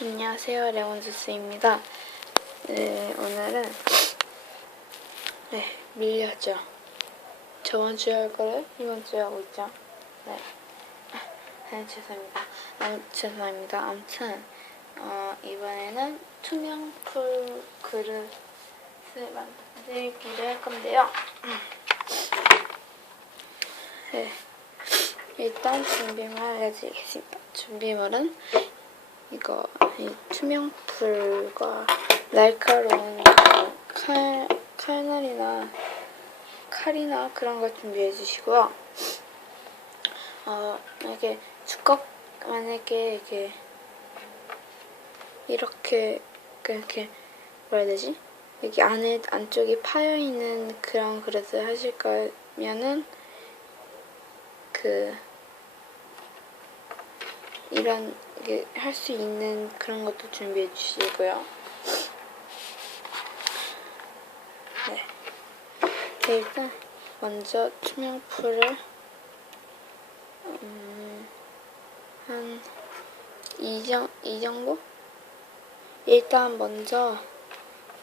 안녕하세요, 레몬주스입니다. 네, 오늘은 네, 밀렸죠. 저번 주에 할 거를 이번 주에 하고 있죠. 네. 네, 죄송합니다. 아, 죄송합니다. 아무튼 어, 이번에는 투명 풀 그릇을 만들기를 할 건데요. 네. 일단 준비물 알려드리겠습니다. 준비물은 이거 이 투명풀과 날카로운 그 칼, 칼날이나 칼이나 그런 걸 준비해 주시고요. 어, 이게 두껍 만약에 이게 이렇게 이렇게 뭐라 해야 되지? 여기 안에 안쪽이 파여 있는 그런 그릇을 하실 거면은 그 이런 할 수 있는 그런 것도 준비해 주시고요. 네. 네, 일단 먼저 투명풀을 음, 한 이 정, 이 정도? 일단 먼저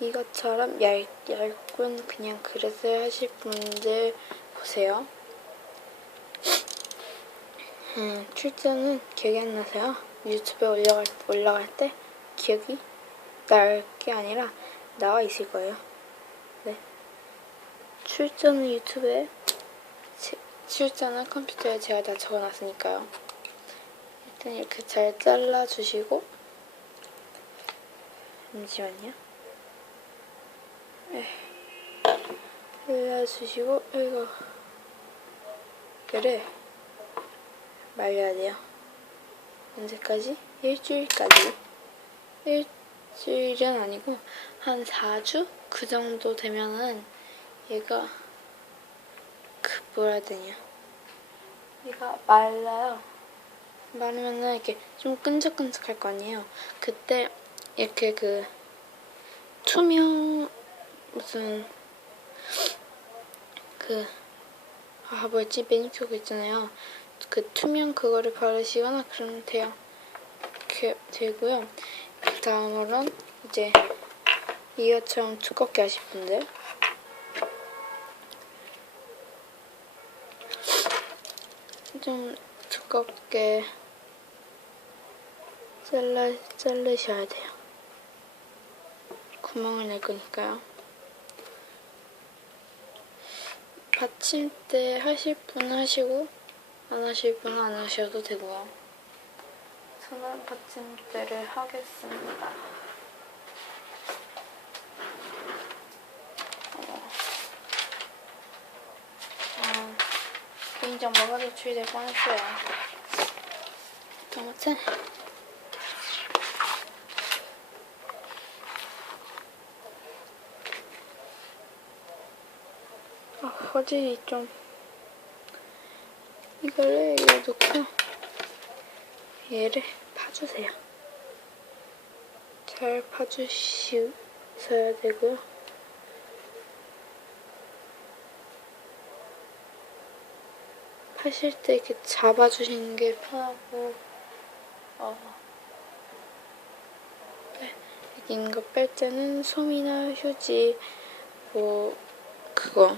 이것처럼 얇, 얇은 그냥 그릇을 하실 분들 보세요. 음, 출전은 기억이 안 나서요. 유튜브에 올라갈, 올라갈 때 기억이 날 게 아니라 나와 있을 거예요. 네. 출전은 유튜브에, 제, 출전은 컴퓨터에 제가 다 적어놨으니까요. 일단 이렇게 잘 잘라주시고, 잠시만요. 네. 잘라주시고, 이거, 이거를 말려야 돼요. 언제까지? 일주일까지. 일주일은 아니고 한 4주? 그 정도 되면은 얘가 그 뭐라 해야 되냐. 얘가 말라요. 마르면은 이렇게 좀 끈적끈적할 거 아니에요. 그때 이렇게 그 투명 무슨 그 아 뭐였지 매니큐어 있잖아요. 그 투명 그거를 바르시거나 그러면 돼요. 이렇게 되고요. 그 다음으로는 이제 이것처럼 두껍게 하실 분들 좀 두껍게 잘라, 자르셔야 돼요. 구멍을 낼 거니까요. 받침대 하실 분은 하시고 안 하실 분은 안 하셔도 되고요. 저는 받침대를 하겠습니다. 어, 아, 개인정보가 노출될 뻔했어요. 아무튼 아, 화질이 좀 이거를 여기 놓고 얘를 파주세요. 잘 파주셔야 되고요. 파실 때 이렇게 잡아주시는 게 편하고 어, 네. 있는 거 뺄 때는 솜이나 휴지 뭐 그거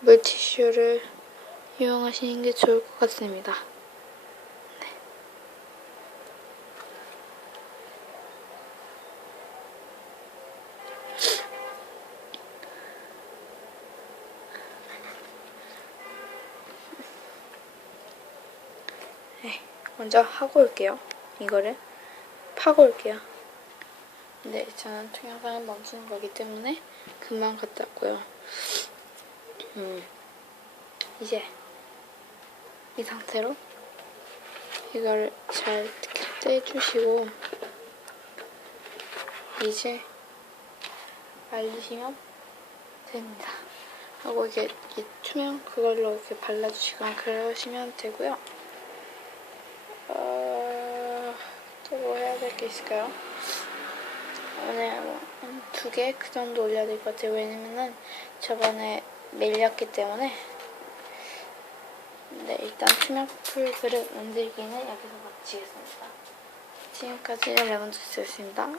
물티슈를 이용하시는 게 좋을 것 같습니다. 네. 네, 먼저 하고 올게요. 이거를 파고 올게요. 근데 저는 동영상을 멈추는 거기 때문에 금방 갔다 왔고요. 음, 이제 이 상태로 이걸 잘 떼주시고 이제 말리시면 됩니다. 하고 이게, 이 투명 그걸로 이렇게 발라주시거나 그러시면 되고요. 어, 또뭐 해야 될 게 있을까요? 오늘 뭐두 개 그 정도 올려야 될 것 같아요. 왜냐면은 저번에 밀렸기 때문에 네, 일단 투명풀 그릇 만들기는 여기서 마치겠습니다. 지금까지 레몬주스였습니다.